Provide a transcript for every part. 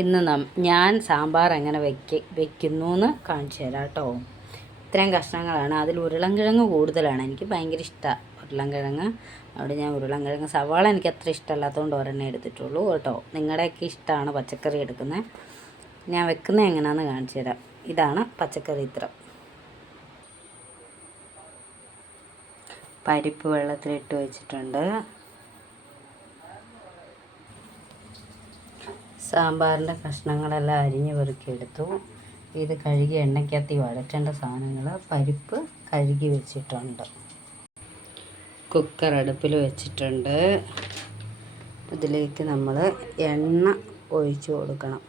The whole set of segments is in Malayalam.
ഇന്ന് നം ഞാൻ സാമ്പാർ എങ്ങനെ വെക്ക വെക്കുന്നു എന്ന് കാണിച്ചു തരാം കേട്ടോ. ഇത്രയും കഷ്ണങ്ങളാണ്. അതിൽ ഉരുളൻകിഴങ്ങ് കൂടുതലാണ്. എനിക്ക് ഭയങ്കര ഇഷ്ടമാണ് ഉരുളൻകിഴങ്ങ്. അവിടെ ഞാൻ ഉരുളൻകിഴങ്ങ് സവാള എനിക്ക് അത്ര ഇഷ്ടമല്ലാത്തതുകൊണ്ട് ഒരെണ്ണം എടുത്തിട്ടുള്ളൂ കേട്ടോ. നിങ്ങളുടെയൊക്കെ ഇഷ്ടമാണ് പച്ചക്കറി എടുക്കുന്നത് ഞാൻ വെക്കുന്നത് എങ്ങനെയാണെന്ന് കാണിച്ചു തരാം. ഇതാണ് പച്ചക്കറി ഇത്ര. പരിപ്പ് വെള്ളത്തിലിട്ട് വെച്ചിട്ടുണ്ട്. സാമ്പാറിന്റെ കഷ്ണങ്ങളെല്ലാം അരിഞ്ഞ് പെറുക്കിയെടുത്തു ഇത് കഴുകി എണ്ണയ്ക്കകത്ത് വഴറ്റേണ്ട സാധനങ്ങൾ പരിപ്പ് കഴുകി വെച്ചിട്ടുണ്ട്. കുക്കർ അടുപ്പിൽ വെച്ചിട്ടുണ്ട്. ഇതിലേക്ക് നമ്മൾ എണ്ണ ഒഴിച്ചു കൊടുക്കണം.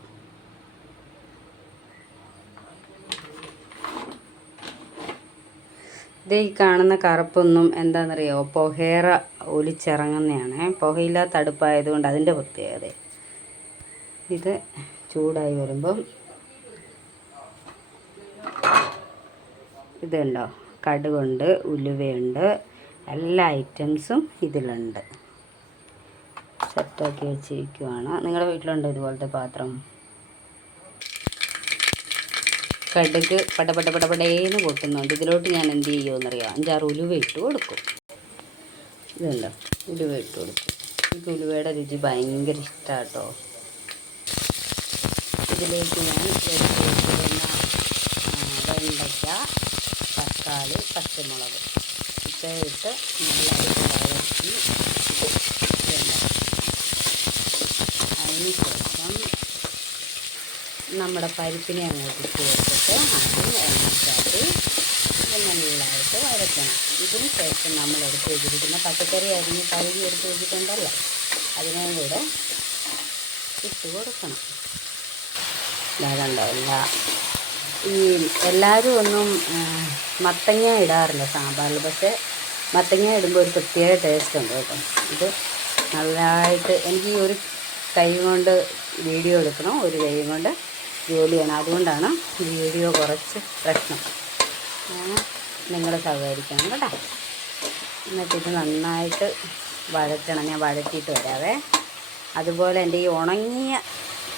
ഇത് ഈ കാണുന്ന കറുപ്പൊന്നും എന്താണെന്നറിയോ? പുകയറ ഒലിച്ചിറങ്ങുന്നതാണ്. പുകയില്ലാത്ത അടുപ്പായതുകൊണ്ട് അതിന്റെ പ്രത്യേകത ഇത് ചൂടായി വരുമ്പം ഇതുണ്ടോ? കടുകുണ്ട് ഉലുവയുണ്ട് എല്ലാ ഐറ്റംസും ഇതിലുണ്ട്. സെറ്റാക്കി വെച്ചിരിക്കുവാണ്. നിങ്ങളുടെ വീട്ടിലുണ്ടോ ഇതുപോലത്തെ പാത്രം? കടുക് പട പട പട പടേന്ന് പൊട്ടുന്നുണ്ട്. ഇതിലോട്ട് ഞാൻ എന്ത് ചെയ്യുമെന്നറിയാം? അഞ്ചാറ് ഉലുവ ഇട്ട് കൊടുക്കും. ഇതുണ്ടോ? ഉലുവ ഇട്ട് കൊടുക്കും. എനിക്ക് ഉലുവയുടെ രുചി ഭയങ്കര ഇഷ്ടമാണ് കേട്ടോ ഇതിലേക്ക് ഞാൻ എടുത്തിരിക്കുന്ന വെണ്ടയ്ക്ക തക്കാളി പച്ചമുളക് ഇട്ട് നല്ലതായിട്ട് വഴറ്റി അതിനുശേഷം അതിന് ശേഷം നമ്മുടെ പരിപ്പിനെ അങ്ങോട്ട് ഇട്ട് കൊടുത്തിട്ട് അതും എണ്ണക്കാട്ടി നല്ലതായിട്ട് വരയ്ക്കണം ഇതിന് ശേഷം നമ്മൾ എടുത്ത് വെച്ചിരിക്കുന്ന പച്ചക്കറി അരിഞ്ഞ് കഴുകി എടുത്ത് വെച്ചിട്ടുണ്ടല്ലോ അതിനും കൂടെ ഇട്ട് കൊടുക്കണം. ഇതാകണ്ടോ എല്ലാ ഈ എല്ലാവരും ഒന്നും മത്തങ്ങ ഇടാറില്ല സാമ്പാറിൽ. പക്ഷേ മത്തങ്ങ ഇടുമ്പോൾ ഒരു പ്രത്യേക ടേസ്റ്റ് ഉണ്ട് കേട്ടോ. ഇത് നല്ലതായിട്ട് എനിക്ക് ഒരു കൈ കൊണ്ട് വീഡിയോ എടുക്കണം. ഒരു കൈ കൊണ്ട് ജോലി ചെയ്യണം. അതുകൊണ്ടാണ് വീഡിയോ കുറച്ച് പ്രശ്നം. നിങ്ങൾ സഹകരിക്കണം കേട്ടോ. എന്നിട്ട് ഇത് നന്നായിട്ട് വഴറ്റണം. ഞാൻ വഴറ്റിയിട്ട് വരാവേ. അതുപോലെ എന്റെ ഈ ഉണങ്ങിയ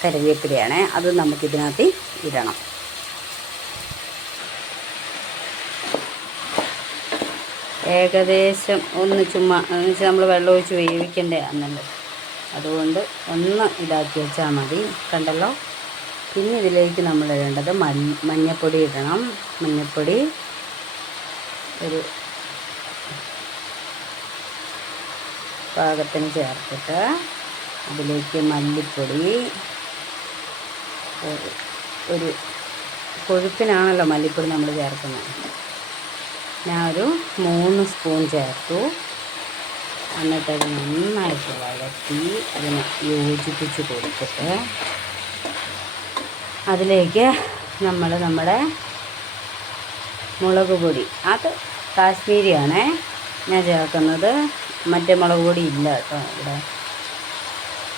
കറിവേപ്പിലയാണ് അത് നമുക്കിതിനകത്ത് ഇടണം. ഏകദേശം ഒന്ന് ചുമ്മാ എന്ന് വെച്ചാൽ നമ്മൾ വെള്ളം ഒഴിച്ച് വേവിക്കണ്ടേ അന്നല്ലോ അതുകൊണ്ട് ഒന്ന് ഇതാക്കി വെച്ചാൽ മതി. കണ്ടല്ലോ? പിന്നെ ഇതിലേക്ക് നമ്മൾ ഇടേണ്ടത് മഞ്ഞ മഞ്ഞപ്പൊടി ഇടണം. മഞ്ഞപ്പൊടി ഒരു പാകത്തിന് ചേർത്തിട്ട് അതിലേക്ക് മല്ലിപ്പൊടി ഒരു- കൊഴുപ്പിനാണല്ലോ മല്ലിപ്പൊടി നമ്മൾ ചേർക്കുന്നത്. ഞാൻ ഒരു മൂന്ന് സ്പൂൺ ചേർത്തു. എന്നിട്ട് അത് നന്നായിട്ട് വഴറ്റി അതിനെ യോജിപ്പിച്ച് കൊടുത്തിട്ട് അതിലേക്ക് നമ്മൾ നമ്മുടെ മുളക് പൊടി. അത് കാശ്മീരിയാണേ. ഞാൻ ചേർക്കുന്നത്. മറ്റേ മുളക് പൊടി ഇല്ല കേട്ടോ ഇവിടെ.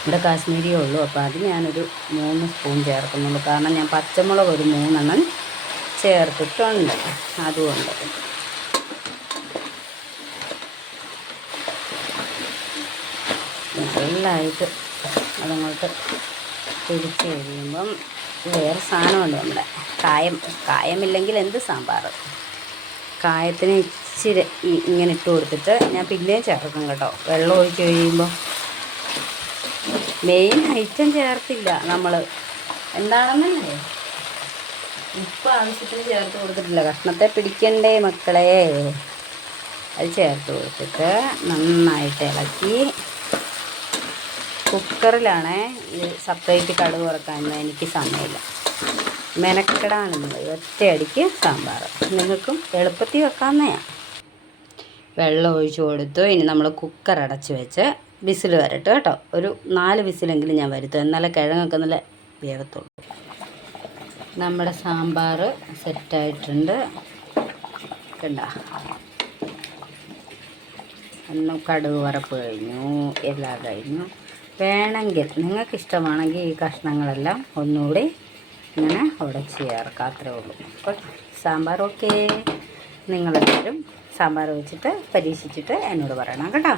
ഇവിടെ കാശ്മീരിയേ ഉള്ളൂ. അപ്പോൾ അത് ഞാനൊരു മൂന്ന് സ്പൂൺ ചേർക്കുന്നുള്ളൂ. കാരണം ഞാൻ പച്ചമുളക് ഒരു മൂന്നെണ്ണം ചേർത്തിട്ടുണ്ട്. അതുകൊണ്ട്. നല്ലതായിട്ട് അതങ്ങോട്ട് പിടിച്ച് കഴിയുമ്പം വേറെ സാധനമുണ്ട് നമ്മുടെ കായം. കായമില്ലെങ്കിൽ എന്ത് സാമ്പാർ? കായത്തിന് ഇച്ചിരി ഇങ്ങനെ ഇട്ട് കൊടുത്തിട്ട് ഞാൻ പിന്നെയും ചേർക്കും കേട്ടോ. വെള്ളം ഒഴിച്ച് കഴിയുമ്പോൾ മെയിൻ ഐറ്റം ചേർത്തില്ല നമ്മൾ എന്താണെന്നല്ലേ ഉപ്പ് ആവശ്യത്തിന് ചേർത്ത് കൊടുത്തിട്ടില്ല. കഷ്ണത്തെ പിടിക്കണ്ടേ മക്കളെ? അത് ചേർത്ത് കൊടുത്തിട്ട് നന്നായിട്ട് ഇളക്കി. കുക്കറിലാണ് ഇത് സെപ്പറേറ്റ് കടുക് വറക്കാൻ എനിക്ക് സമയമില്ല. മെനക്കെടാണെന്ന് ഒറ്റയടിക്ക് സാമ്പാർ. നിങ്ങൾക്കും എളുപ്പത്തിൽ വെക്കാവുന്നതാണ്. വെള്ളം ഒഴിച്ചു കൊടുത്തു. ഇനി നമ്മൾ കുക്കർ അടച്ച് വെച്ച് വിസിൽ വരട്ടെ കേട്ടോ. ഒരു നാല് വിസിലെങ്കിലും ഞാൻ വരുത്തും. എന്നാലേ കിഴങ്ങൊക്കെ നല്ല വേഗത്തുള്ളൂ നമ്മുടെ സാമ്പാർ സെറ്റായിട്ടുണ്ട്. കണ്ട? ഒന്ന് കടുക് വറപ്പ് കഴിഞ്ഞു. എല്ലാം കഴിഞ്ഞു. വേണമെങ്കിൽ നിങ്ങൾക്ക് ഇഷ്ടമാണെങ്കിൽ ഈ കഷ്ണങ്ങളെല്ലാം ഒന്നുകൂടി ഇങ്ങനെ ഉടച്ച് ചേർക്കാം. അത്രേ ഉള്ളൂ. അപ്പോൾ സാമ്പാർ ഓക്കെ. നിങ്ങളെല്ലാവരും സാമ്പാർ വെച്ചിട്ട് പരീക്ഷിച്ചിട്ട് എന്നോട് പറയണം കേട്ടോ.